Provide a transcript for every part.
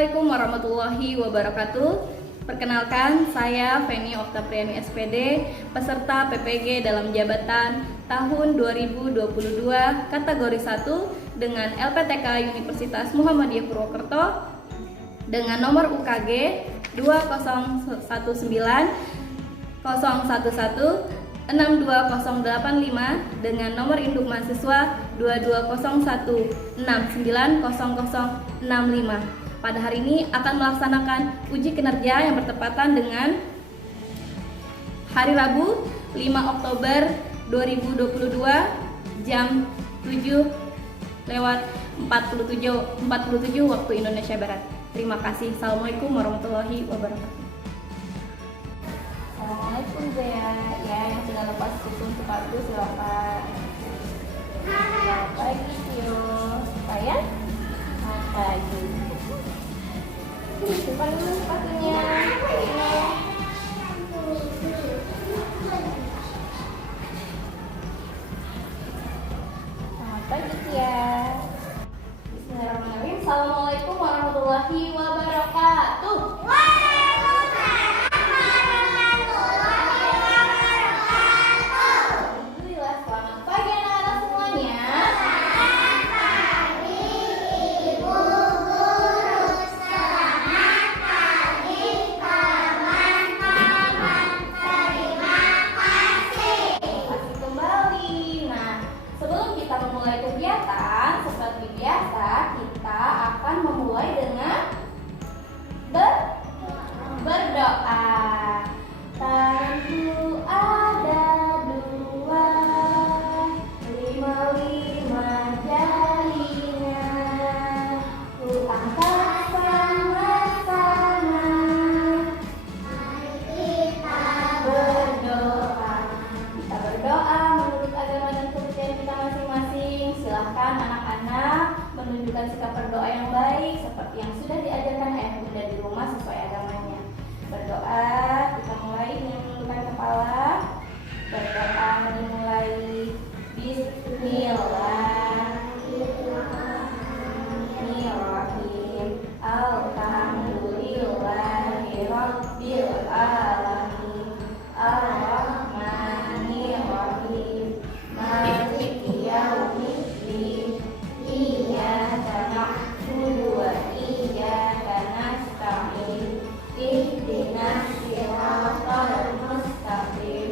Assalamualaikum warahmatullahi wabarakatuh. Perkenalkan, saya Feni Oktapriani SPD, peserta PPG dalam jabatan tahun 2022 kategori 1 dengan LPTK Universitas Muhammadiyah Purwokerto dengan nomor UKG 2019 011 62085 dengan nomor induk mahasiswa 2201 690065. Pada hari ini akan melaksanakan uji kinerja yang bertepatan dengan hari Rabu 5 Oktober 2022 jam 7:47 waktu Indonesia Barat. Terima kasih. Assalamualaikum warahmatullahi wabarakatuh. Assalamualaikum Zea, ya yang sudah lepas susun sepatu silakan. Selamat pagi Tio, saya selamat pagi. Simpan dulu sepatunya. Selamat pagi Tia. Bismillahirrahmanirrahim. Assalamualaikum warahmatullahi wabarakatuh. Memulai kegiatan seperti biasa, kita akan memulai dengan berdoa. Tentu ada dua, lima jarinya, ku angkat sama-sama. Mari kita berdoa. Kita berdoa menurut agama dan kepercayaan kita masing-masing. Silahkan anak-anak menunjukkan sikap berdoa yang baik seperti yang sudah diajarkan ayah bunda di rumah sesuai agamanya. Berdoa, kita mulai dengan menundukkan kepala. Berdoa dimulai Bismillahirrahmanirrahim. Alhamdulillahirabbil alamin. Ar-Rahmanirrahim. Maliki yaumiddin. Iyyaka na'budu wa iyyaka nasta'in. Ihdinas siratal mustaqim.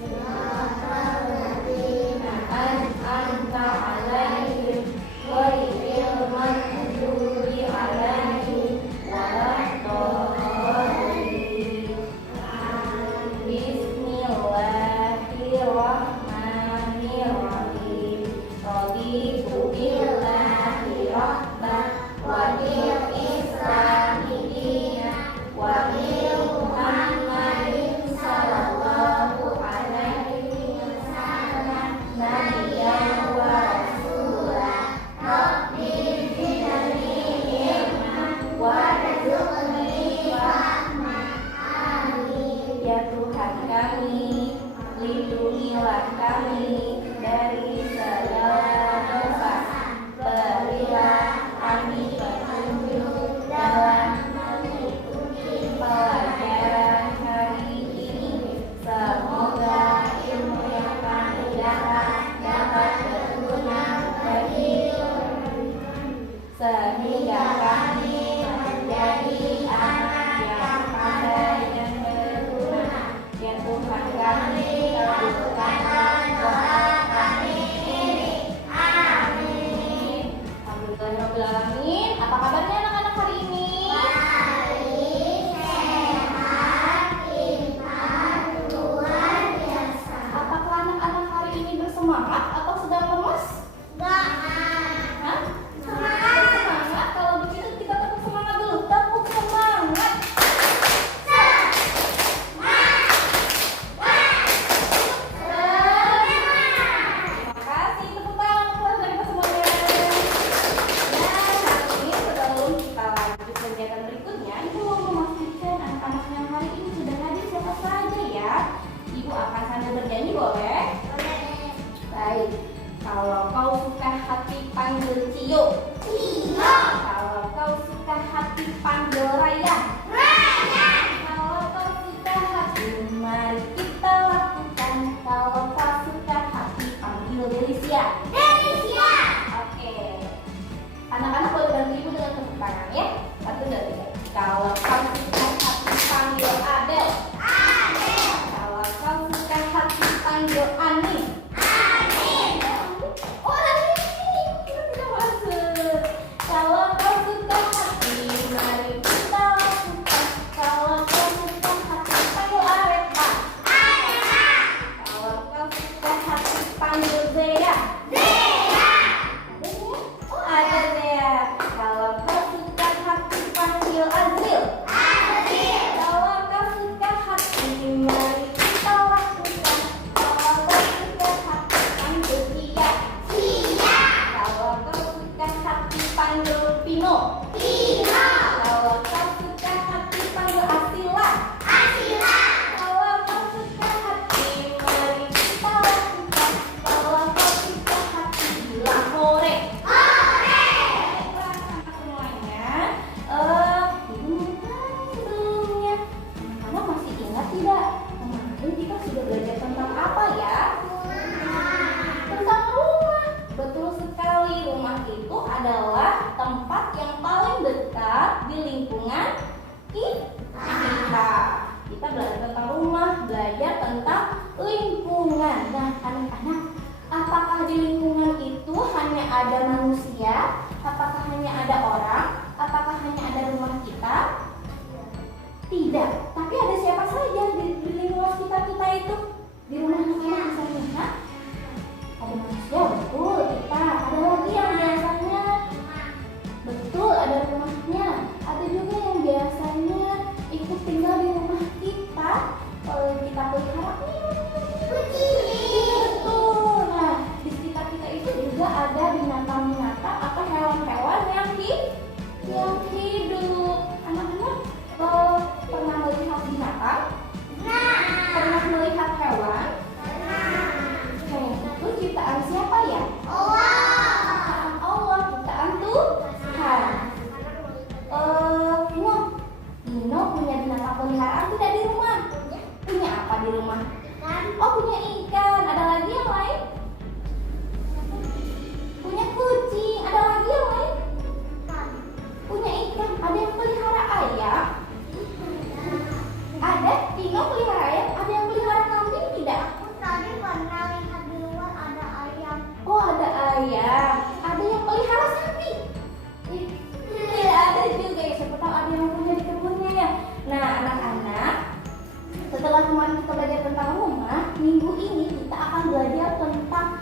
Siratal ladzina an'amta 'alaihim ghairil maghdubi 'alaihim waladdallin. Bismillahirrahmanirrahim. Raditu billahi rabban wa bil islami dinan wa bil Muhammadin sallallahu alaihi wasallam nabiyyan wa rasulah. Rabbi zidni ilman warzuqni fahman. Amin. Ya Tuhan kami, lindungilah kami dari segala dosa. Berilah kami petunjuk dalam mengikuti pelajaran hari ini. Semoga ilmu yang kami dapat berguna bagi sehingga kami menjadi anak yang pandai dan berguna. Ya Tuhan kami, kabulkanlah doa kami ini. Amin. Alhamdulillahirabbil alamin. Apa kabarnya anak-anak hari ini? Baik, sehat, pintar, luar biasa. Apakah anak-anak hari ini bersemangat atau sedang lemas? Hah? Semangat. Kalau begitu kita tepuk semangat dulu. Tepuk semangat. Kalau kau suka hati panggil Cio. Kalau kau suka hati hati panggil Raya. Kalau kau suka hati, mari kita lakukan. Kalau kau suka hati, panggil Delisia. Oke. Anak-anak boleh bantu ibu dengan tepuk tangan ya. 1, 2, 3. Kalau kau suka hati, panggil Adel. Kalau kau suka hati, panggil Ani. Oh, Ani ini tidak masuk. Kalau kau suka hati, mari kita lakukan. Kalau kau suka hati, panggil Arepa. Kalau kau suka hati, panggil Zea. Oh, ada Zea. Kalau kau suka hati, panggil Azril. Kalau kau suka hati, mari kita lakukan. Kalau kau suka hati, panggil Tia. Kalau kau suka hati, panggil Pino. Kalau kau suka hati, panggil Asila. Kalau kau suka hati, mari kita lakukan. Kalau kau suka hati, bilang hore. Baiklah anak semuanya. Ibu sebelumnya, anak masih ingat tidak? Kemarin kita sudah belajar tentang apa ya? Tentang rumah. Betul sekali, rumah itu adalah tempat yang paling dekat di lingkungan kita. Kita belajar tentang rumah, belajar tentang lingkungan. Nah, anak-anak, apakah di lingkungan itu hanya ada manusia? Apakah hanya ada orang? Apakah hanya ada rumah kita? Tidak. Tapi ada siapa saja di lingkungan kita itu? Di rumah anak-anak misalnya, ada manusia, betul kita. Ada lagi yang biasanya, betul ada rumahnya. Ada juga yang biasanya ikut tinggal di rumah kita. Kalau kita pelihara betul. Nah, di sekitar kita itu juga ada binatang-binatang atau hewan-hewan yang hidup. Anak-anak pernah melihat binatang? Pernah melihat hewan? Itu ciptaan siapa ya? Ciptaan Allah, ciptaan Tuhan. Nino punya binatang peliharaan tidak di rumah? Punya apa di rumah? Oh, punya ikan. Ada lagi yang lain? Punya kucing. Ada lagi yang lain? Punya ikan. Ada yang pelihara ayam? Ada? Nino pelihara ayam? Ada yang pelihara kambing tidak? Oh, ada ayam. Ada yang pelihara sapi? Tidak ada juga ya. Siapa tahu ada yang punya di kebunnya ya. Nah, anak-anak, setelah kemarin kita belajar tentang rumah, minggu ini kita akan belajar tentang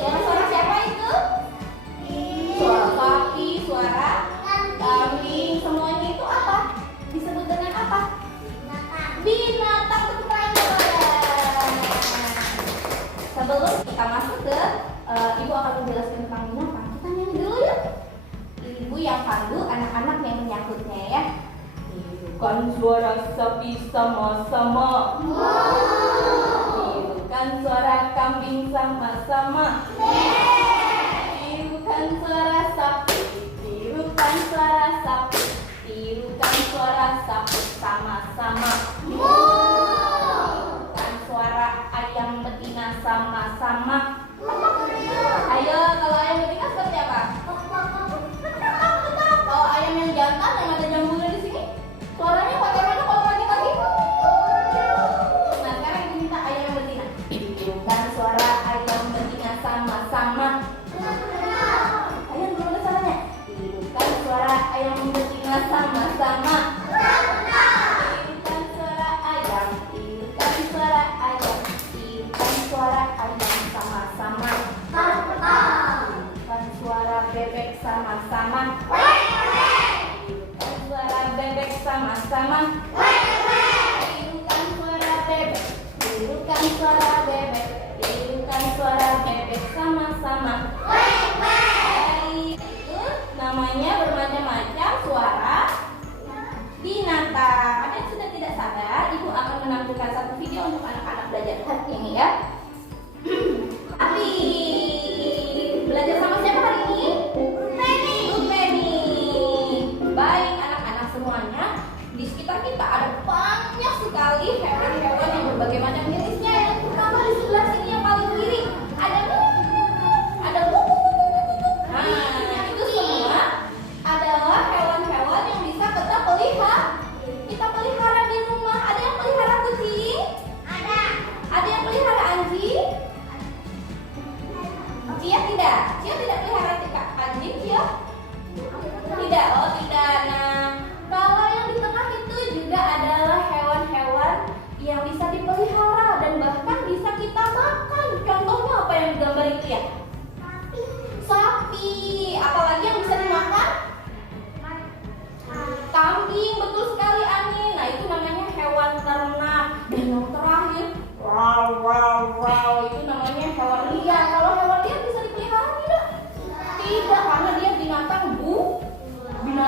suara-suara siapa itu? Suara sapi, suara kambing, semuanya itu apa? Disebut dengan apa? Binatang. Sebelum kita masuk ke ibu akan menjelaskan tentang binatang, kita nyanyi dulu yuk. Ibu yang pandu, anak-anak yang menyahutnya ya. Tirukan suara sapi sama-sama. Tirukan suara kambing sama-sama. Tirukan suara sapi. Tirukan suara sapi. Tirukan suara sapi sama-sama. Tirukan suara ayam betina sama-sama. Ayo, kalau ayam betina seperti apa? Kalau ayam yang jantan yang ada jambulnya di sini, suaranya bagaimana kalau pagi-pagi? Nah, sekarang diminta ayam yang betina. Tirukan suara ayam betina sama-sama. Ayo, gimana caranya? Tirukan suara ayam betina sama-sama. Tirukan suara ayam. Tirukan suara ayam. Tirukan suara ayam sama-sama. Tirukan suara bebek sama-sama. Tirukan suara bebek sama-sama. Tirukan suara bebek. Tirukan suara bebek. Tirukan suara bebek sama-sama. Itu namanya bermacam-macam suara binatang. Ada yang sudah tidak sadar, ibu akan menampilkan satu video untuk anak-anak belajar hari ini ya. Tapi belajar sama siapa hari ini?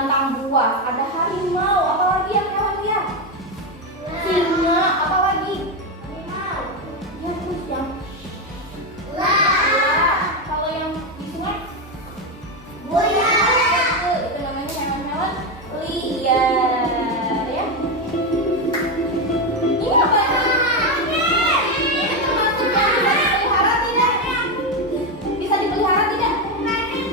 binatang buas, ada harimau, apalagi yang hewan liar? Singa, apalagi? Ya terus yang kalau yang di sungai? Buaya. Itu namanya hewan-hewan liar ya. Ini apa ya? Ini termasuk yang bisa dipelihara tidak? Bisa dipelihara tidak?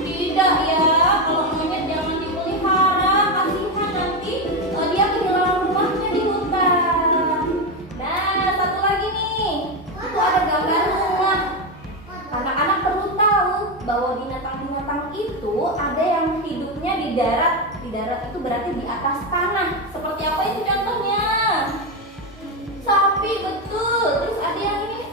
Tidak ya. Kalau monyet jangan dipelihara, kasihan nanti dia kehilangan rumahnya di hutan. Nah, satu lagi nih. Itu ada gambar rumah. Anak-anak perlu tahu bahwa binatang-binatang itu ada yang hidupnya di darat. Di darat itu berarti di atas tanah. Seperti apa itu contohnya? Sapi, betul. Terus ada yang ini?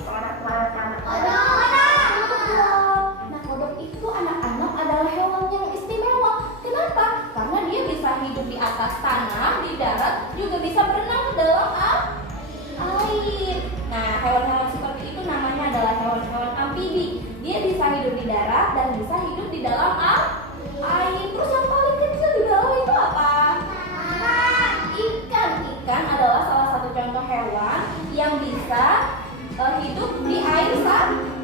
Nah, kodok itu anak-anak adalah hewan yang istimewa. Kenapa? Karena dia bisa hidup di atas tanah, di darat, juga bisa berenang ke dalam air. Nah, hewan-hewan seperti itu namanya adalah hewan-hewan amfibi. Dia bisa hidup di darat dan bisa hidup di dalam air. Terus yang paling kecil di bawah itu apa? Ikan. Ikan adalah salah satu contoh hewan yang bisa hidup di air saja.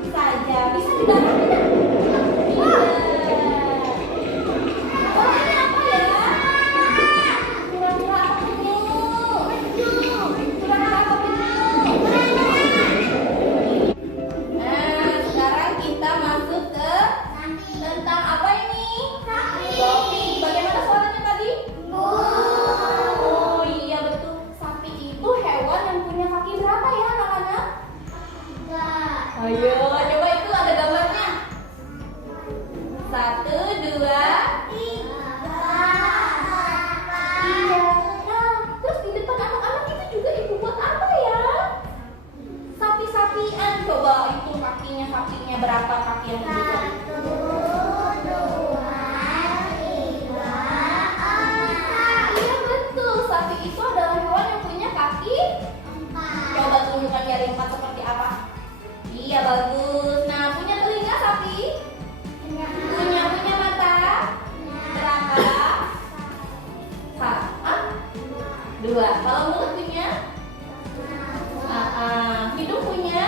Bisa di darat tidak? Oh, ini apa ya? Kira-kira apa itu? Kira-kira apa itu? Nah, sekarang kita masuk ke tentang apa ini? Sapi. Bagaimana suaranya tadi? Oh iya betul. Sapi itu hewan yang punya kaki berapa ya anak-anak? Ayo, coba itu ada gambarnya. 1, 2, 3. Iya. Nah, terus di depan anak-anak itu juga ibu buat apa ya? Sapi-sapian. Coba itu kakinya berapa kaki yang dibuat? Iya betul. Sapi itu adalah hewan yang punya kaki. Coba tunjukkan jari 4 seperti apa? Iya bagus. Nah, punya telinga sapi? Punya mata? Berapa? 2. Kalau mulut punya? Hidung punya?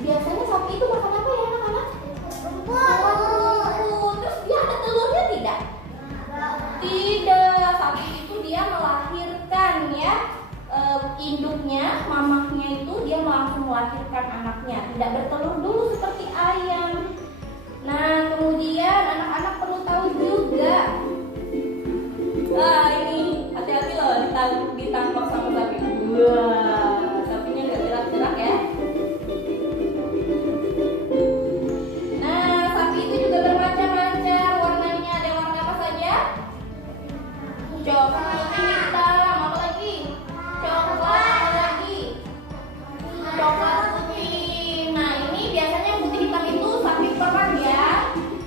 Biasanya sapi itu makan apa ya anak-anak? Rumput. Terus dia ada telurnya tidak? Tidak. Sapi itu dia melahirkan ya. Induknya, mamahnya itu dia langsung melahirkan anaknya. Tidak bertelur dulu seperti ayam. Nah, kemudian anak-anak perlu tahu juga. Ini hati-hati loh ditangkap sama sapi. Wah, sapinya nggak gerak-gerak ya. Nah, sapi itu juga bermacam-macam warnanya. Ada warna apa saja? Coklat, hitam, apa lagi? Coklat, apa lagi? Coklat putih. Nah, ini biasanya yang putih hitam itu sapi perah ya,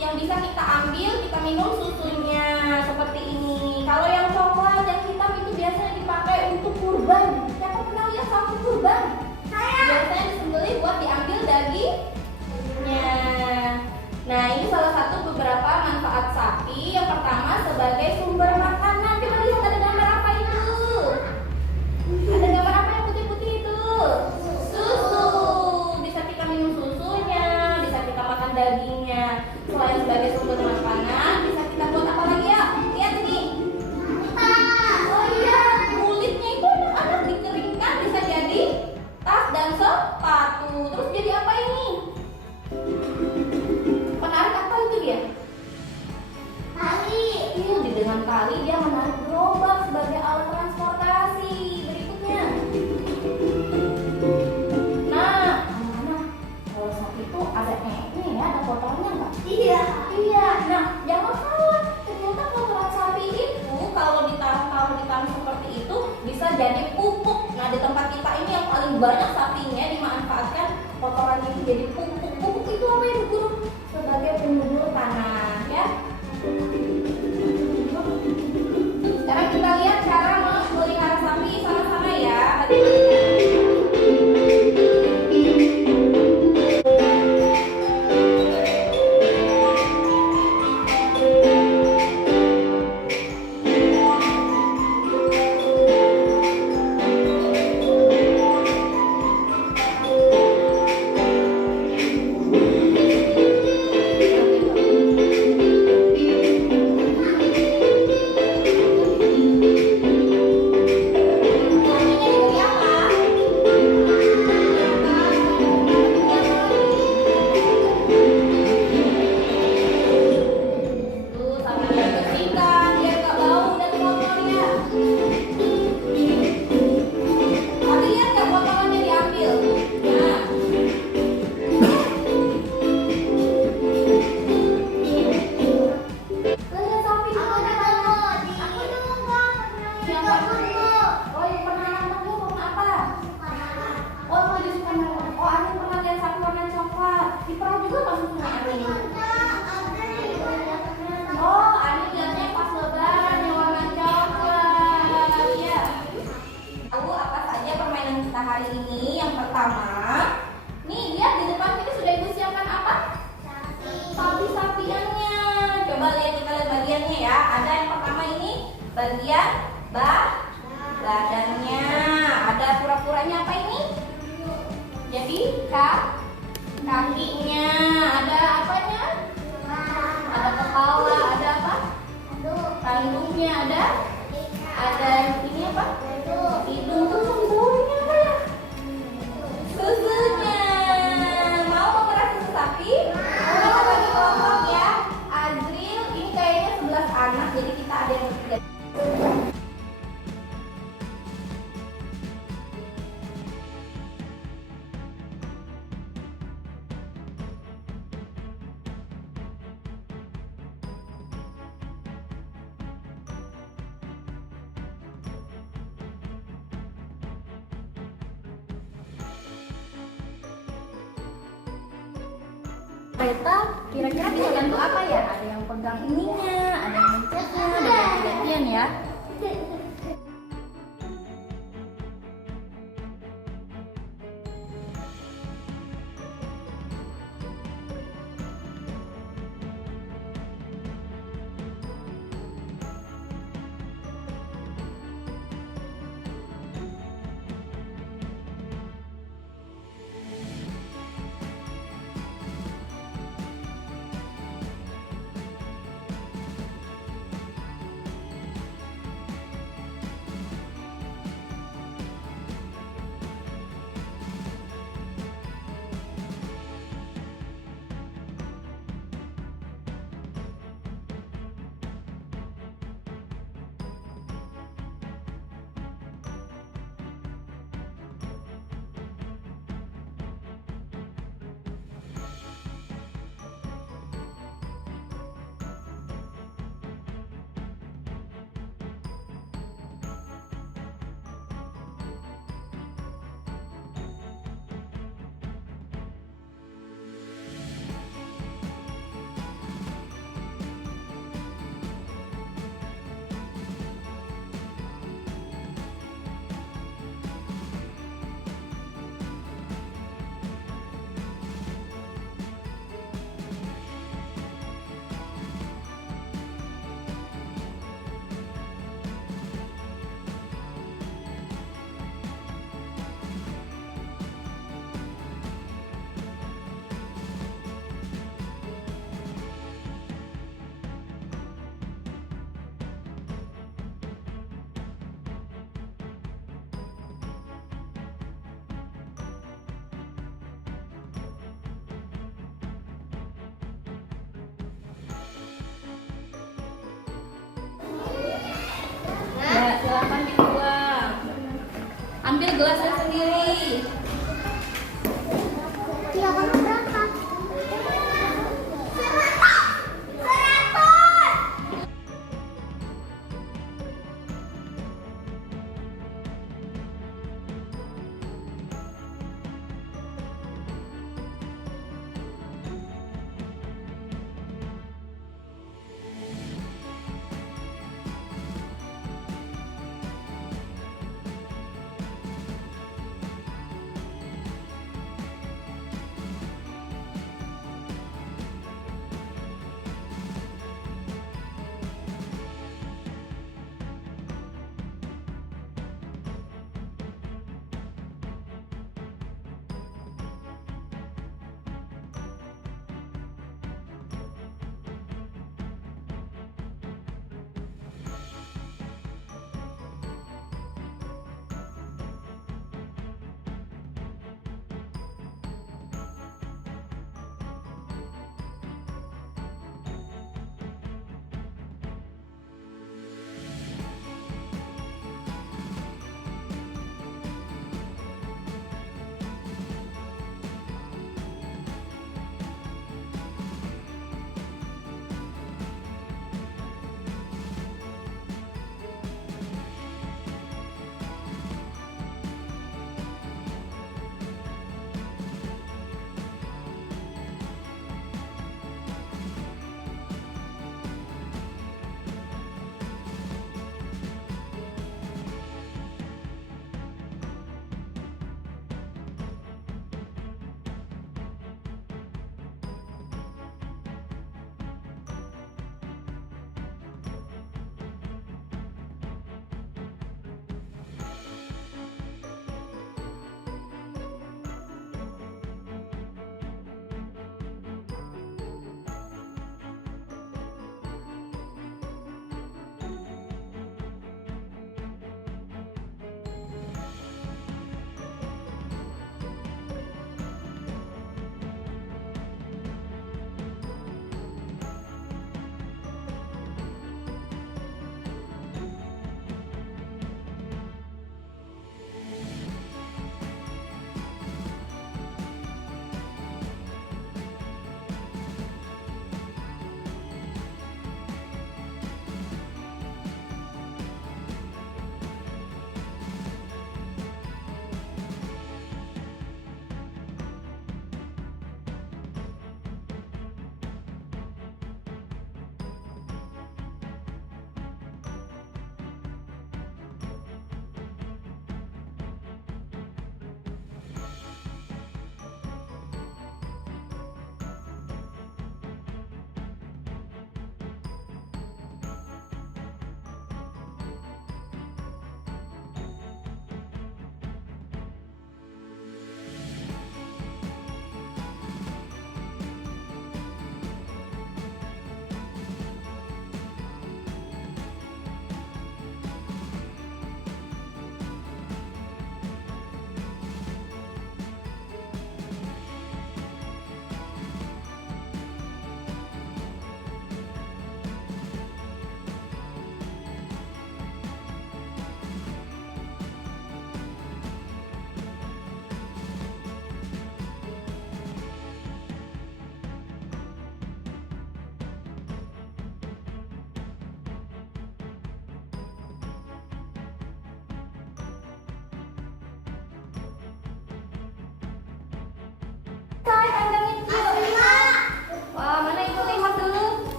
yang bisa kita ambil, kita minum susunya seperti ini. Kalau yang coklat, yang hitam itu biasanya dipakai untuk kurban. Siapa pernah lihat sapi kurban? Biasanya disembelih buat diambil dagingnya. Nah, ini salah satu beberapa manfaat sapi. Yang pertama sebagai sumber makanan. Coba lihat ada gambar apa itu? Ada gambar apa yang putih-putih itu? Susu. Bisa kita minum susunya, bisa kita makan dagingnya. Selain sebagai sumber makanan, bisa kita buat apa lagi ya? Lihat ini. Oh iya, kulitnya itu anak-anak dikeringkan bisa jadi tas dan sepatu. Terus jadi apa ini? Menarik apa itu dia? Iya, dengan tali dia menarik gerobak sebagai alat transportasi. Berikutnya. Nah, anak-anak, kalau sapi itu ada ini ya, ada kotornya nggak? Iya. Nah, jangan salah. Ternyata kotoran sapi itu kalau ditaruh di tanah seperti itu bisa jadi pupuk. Nah, di tempat kita ini yang paling banyak sapinya dimanfaatkan kotorannya itu jadi pupuk. Pupuk itu apa ya, Bu Guru? Sebagai penyubur tanah ya. Sekarang kita lihat cara memelihara sapi sama-sama ya. kali ini yang pertama, nih lihat di depan ini sudah ibu siapkan apa? Sapi-sapiannya. Coba lihat, kita lihat bagiannya ya. Ada yang pertama ini bagian badannya. Ada pura-puranya apa ini? Jadi kakinya. Ada apanya? Ada kepala. Ada apa? Tanduknya. Ada ini apa? Hidung. Tuh di bawahnya apa ya? Susunya. Mau memerah susu sapi? Kita bagi kelompok ya. Azril, ini kayaknya 11 anak, jadi kita ada yang bertiga. Kereta kira-kira bisa bantu apa ya? Ada yang pegang ininya, ada yang mencetnya, ada yang ganti-gantian ya. Ya, silakan dibuang. Ambil gelasnya sendiri.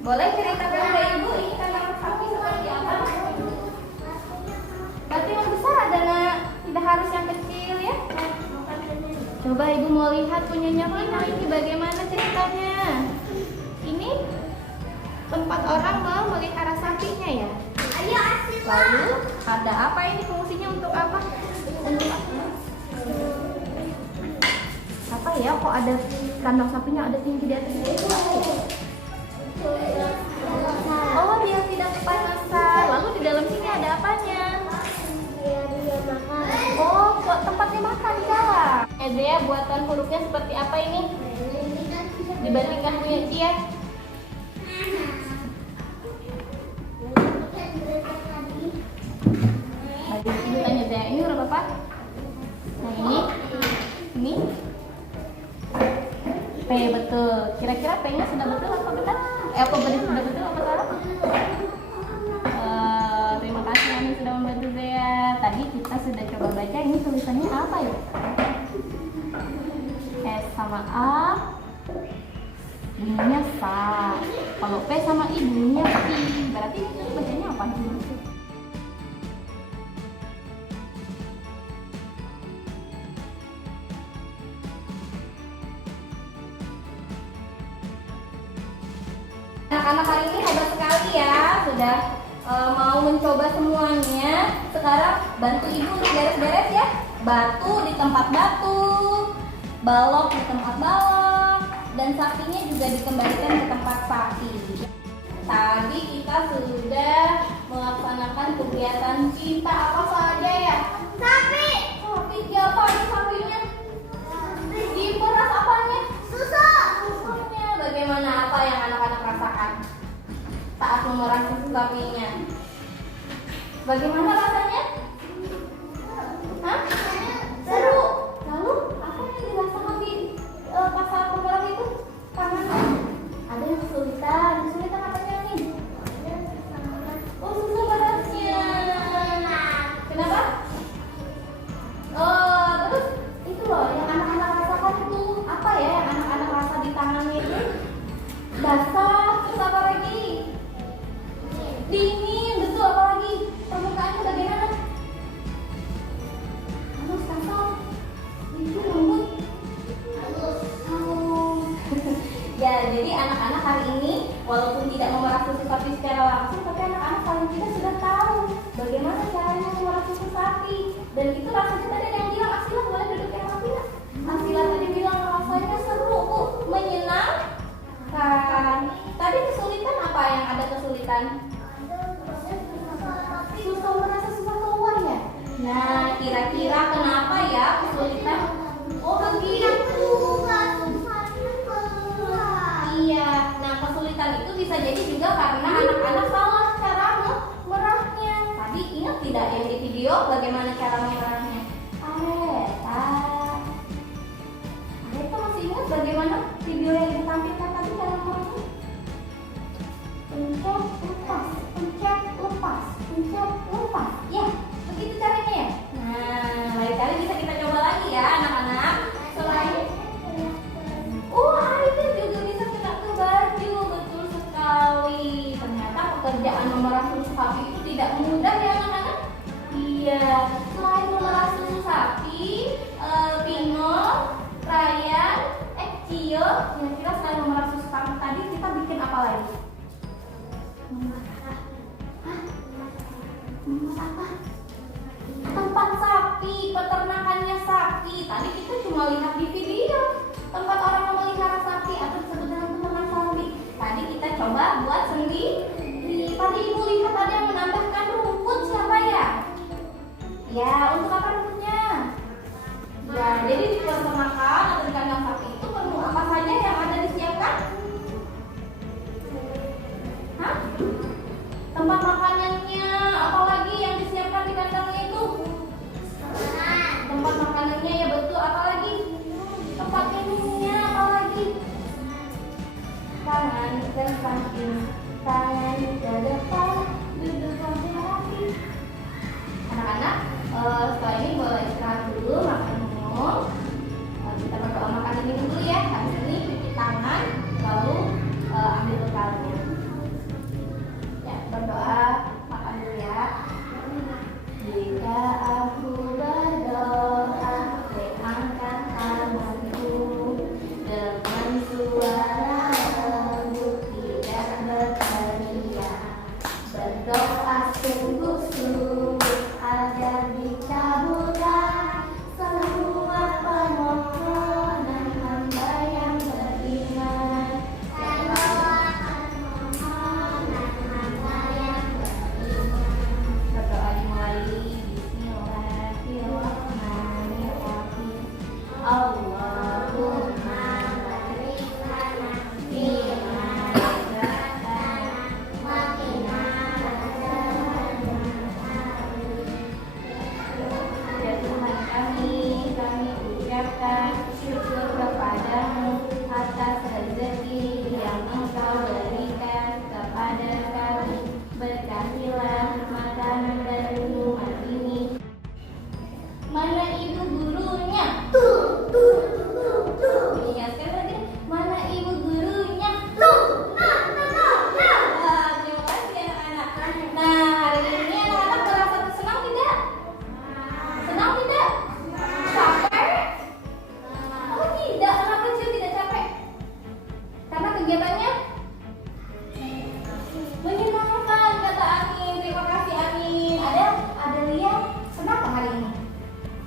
Boleh ceritakan ke ibu ini kandang sapi seperti apa? Berarti yang besar ada nak, tidak harus yang kecil ya. Coba ibu mau lihat punyanya Vina ini bagaimana ceritanya. Ini tempat orang mau melihara sapinya ya. Lalu ada apa ini, fungsinya untuk apa? Untuk apa? Apa ya, kok ada kandang sapinya ada tinggi di atas itu apa ya? Oh, biar tidak kepanasan. Lalu di dalam sini ada apanya? Oh, buat tempatnya makan di dalam. Dea, buatan hurufnya seperti apa ini? Dibandingkan punya Cia? Ibu tanya Dea, ini huruf apa? Nah ini P, betul. Kira-kira P-nya sudah betul apa benar? Apa sudah betul apa salah? Terima kasih Ani sudah membantu Dea. Tadi kita sudah coba baca, ini tulisannya apa ya? S sama A bunyinya sa. Kalau P sama I bunyinya pi. Berarti ini bacanya apa sih? Anak-anak hari ini hebat sekali ya, sudah mau mencoba semuanya. Sekarang bantu ibu untuk beres-beres ya. Batu di tempat batu, balok di tempat balok, dan sapinya juga dikembalikan ke tempat sapi. Tadi kita sudah melaksanakan kegiatan cinta apa saja ya? Sapi. Sapi siapa ini sapinya? Diperas apanya? Susunya. Bagaimana, apa yang anak-anak rasakan saat memeras susu sapinya? Bagaimana rasanya? Hah? Seru. Lalu apa yang dirasakan di pas saat memeras itu? Karena ada yang kesulitan. Kesulitan apanya nih? Oh, susah merasnya. Kenapa? Oh, terus itu loh yang anak-anak rasakan itu apa ya? Yang anak-anak rasa di tangannya itu basah. Terus apa lagi? Dingin, betul. Apa lagi? Permukaannya bagaimana? Halus, kasar, itu lembut, halus. Ya, jadi anak-anak hari ini walaupun tidak memeras susu sapi secara langsung, tapi anak-anak paling tidak sudah tahu bagaimana caranya memeras susu sapi. Dan itu rasanya tadi ada yang bilang, Asila boleh duduk yang Asila. Asila tadi bilang rasanya seru, Bu, menyenangkan. Tadi kesulitan apa yang ada kesulitan? Susah merasa susah keluar ya? Nah, kira-kira kenapa ya kesulitan? Oh, begitu. Iya, nah kesulitan itu bisa jadi juga karena anak-anak salah cara merahnya. Tadi ingat tidak yang di video bagaimana cara memerahnya? Areta masih ingat bagaimana video yang ditampilkan tadi cara merahnya? Pencet, lepas, pencet, lepas, pencet, lepas. Ya, begitu caranya ya. Nah, lain kali bisa kita coba lagi ya anak-anak. Selain airnya juga bisa kena ke baju, betul sekali. Ternyata pekerjaan memerah susu sapi itu tidak mudah ya anak-anak. Iya, selain memerah susu sapi, Pino, Ryan, Cio, kira-kira selain memerah susu sapi tadi kita bikin apa lagi? Apa? Tempat sapi, peternakannya sapi. Tadi kita cuma lihat di video tempat orang memelihara sapi atau disebut dengan peternak sapi. Tadi kita coba buat sendiri. Tadi ibu lihat ada yang menambahkan rumput, siapa ya? Ya, untuk apa rumputnya? Ya, jadi di peternakan atau di kandang sapi itu perlu apa saja yang ada disiapkan? Hah? Tempat makanannya, apalagi yang disiapkan di kandangnya itu? Tempat makanannya ya betul, apalagi? kegiatannya? Menyenangkan kata Amin. Terima kasih Amin. Ada Lia. Kenapa hari ini?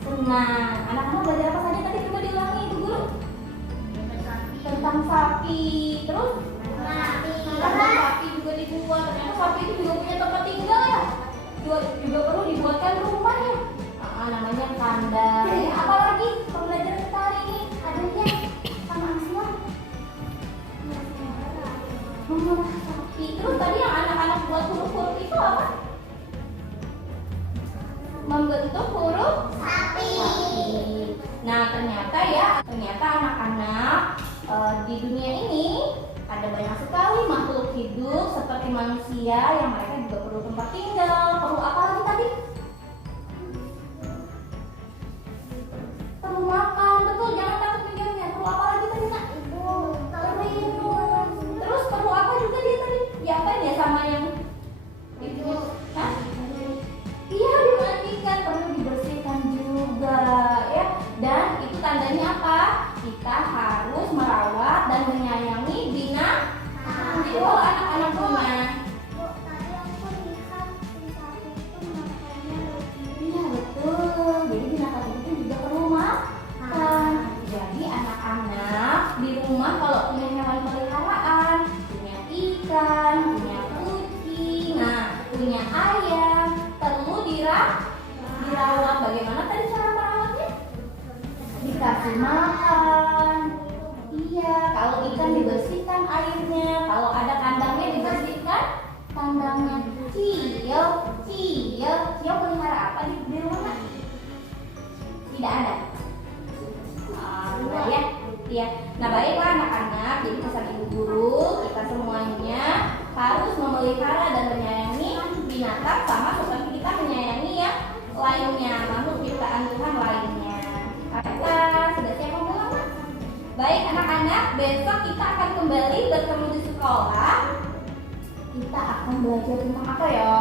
Senang. Anak-anak belajar apa saja tadi? Coba diulangi Ibu Guru. Tentang sapi. Terus? Tentang sapi juga dibuat. Ternyata sapi itu juga punya tempat tinggal ya. Juga perlu dibuatkan rumah ya. Namanya kandang. Apalagi pembelajaran kita hari ini ada Lia sama Asma. Memelihara sapi. Terus tadi yang anak-anak buat huruf-huruf itu apa? Membentuk huruf sapi. Nah ternyata anak-anak di dunia ini ada banyak sekali makhluk hidup seperti manusia yang mereka juga perlu tempat tinggal. Perlu apa lagi tadi? Perlu makan. Betul, jangan takut menjawabnya. Perlu apa lagi tadi Nak? Terus perlu apa juga dia tadi? Ya apa ya sama yang itu? Hah? Iya, dimandikan, perlu dibersihkan juga ya. Dan itu tandanya apa? Kita harus merawat dan menyayangi binatang. Jadi kalau anak-anak rumah. Iya betul. Jadi binatang itu juga perlu makan. Jadi anak-anak di rumah kalau punya hewan peliharaan, punya ikan, punya kucing, punya ayam, perlu dirawat. Bagaimana tadi cara merawatnya? Dikasih makan. Iya, kalau ikan dibersihkan airnya, kalau ada kandangnya dibersihkan kandangnya. Cio pelihara apa di rumah? Tidak ada. Benar ya? Iya. Nah baiklah anak-anak, jadi pesan ibu guru kita semuanya harus memelihara dan menyayangi binatang sama seperti kita menyayangi yang lainnya, makhluk ciptaan Tuhan lainnya. Baiklah, sudah siap pulang? Baik anak-anak, besok kita akan kembali bertemu di sekolah. Kita akan belajar tentang apa ya?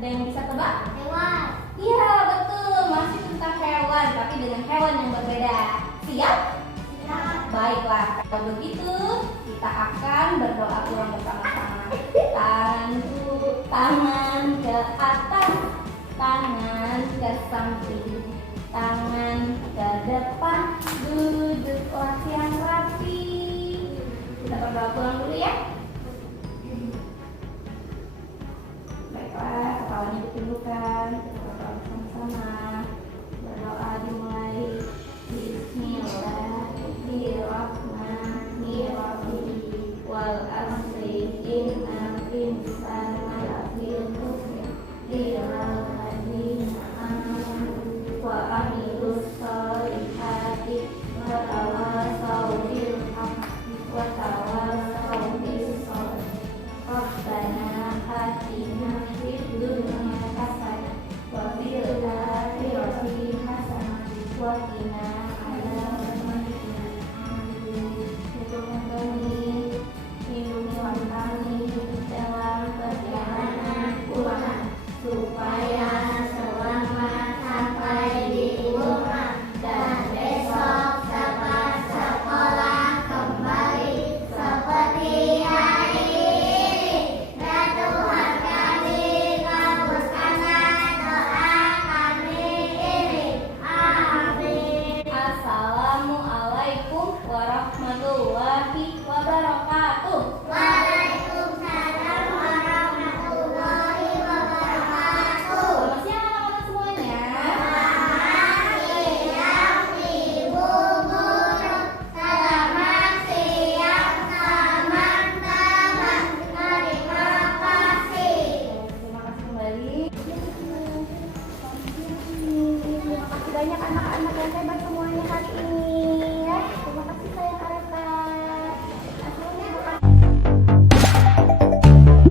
Ada yang bisa tebak? Hewan. Iya betul, masih tentang hewan, tapi dengan hewan yang berbeda. Siap? Siap. Baiklah, kalau begitu kita akan berdoa pulang bersama-sama. Tangan ke atas, tangan ke samping, tangan ke depan, duduklah yang rapi. Kita berdoa pulang dulu ya. Baiklah, kepalanya ditundukkan. Kita berdoa bersama-sama. Berdoa dimulai. Bismillahirrahmanirrahim. Wal asri innal insana lafi khusr illa alladziina aamanu wa 'amilus shalihati wa tawassaw bil haqqi wa tawassaw bis sabr. Rabbana atina fid dunya hasanah wa fil akhirati hasanah wa qina adzabannar. Lindungi kami dalam perjalanan pulang supaya selamat sampai di rumah dan besok dapat sekolah kembali seperti hari ini. Dan Tuhan kami kabulkanlah doa kami ini. Amin. Assalamualaikum warahmatullahi wabarakatuh. Waalaikumsalam warahmatullahi wabarakatuh. Selamat siang anak-anak semuanya. Selamat siang Ibu Guru. Selamat siang teman-teman. Terima kasih. Terima kasih kembali. Terima kasih banyak anak-anak.